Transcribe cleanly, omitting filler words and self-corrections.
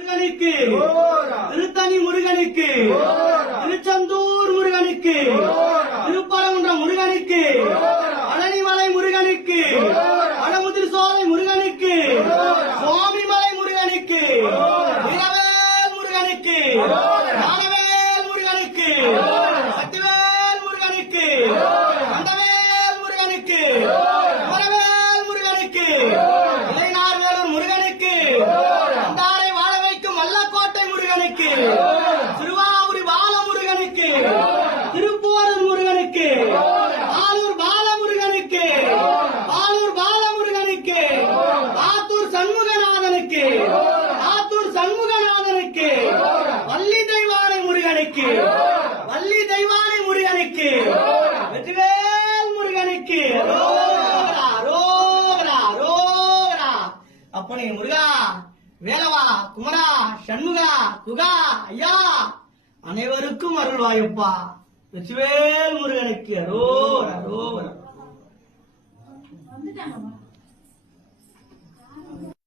முருகனுக்கு, திருத்தணி முருகனுக்கு, திருச்செந்தூர் முருகனுக்கு, திருப்பரங்குன்றம் முருகனுக்கு, பழனிமலை முருகனுக்கு, வடமுதிர் சோலை முருகனுக்கு, சுவாமிமலை முருகனுக்கு, வீரவேல் முருகனுக்கு, ஞானவேல் முருகனுக்கு, சக்திவேல் முருகனுக்கு, கந்தவேல் முருகனுக்கு, குமரவேல் முருகனுக்கு, இளைஞர்வேலூர் முருகனுக்கு, அந்தாரை வாழ வைக்கும் வல்லக்கோட்டை முருகனுக்கு, திருவாவூரி பால முருகனுக்கு, திருப்போரூர் முருகனுக்கு, ஆலூர் பால முருகனுக்கு, ஆலூர் பால முருகனுக்கு, ஆத்தூர் சண்முகநாதனுக்கு, ஆத்தூர் சண்முகநாதனுக்கு, வள்ளி தெய்வானை முருகனுக்கு, வள்ளி தெய்வானை முருகனுக்கு, வெற்றிவேல் முருகனுக்கு, ரோகரா ரோகரா ரோகரா. அப்பனே முருகா, வேலவா, குமரா, சண்முகா, குகா, ஐயா அனைவருக்கும் அருள்வாயப்பா. வெற்றிவேல் முருகனுக்கு ரோகரா ரோகரா.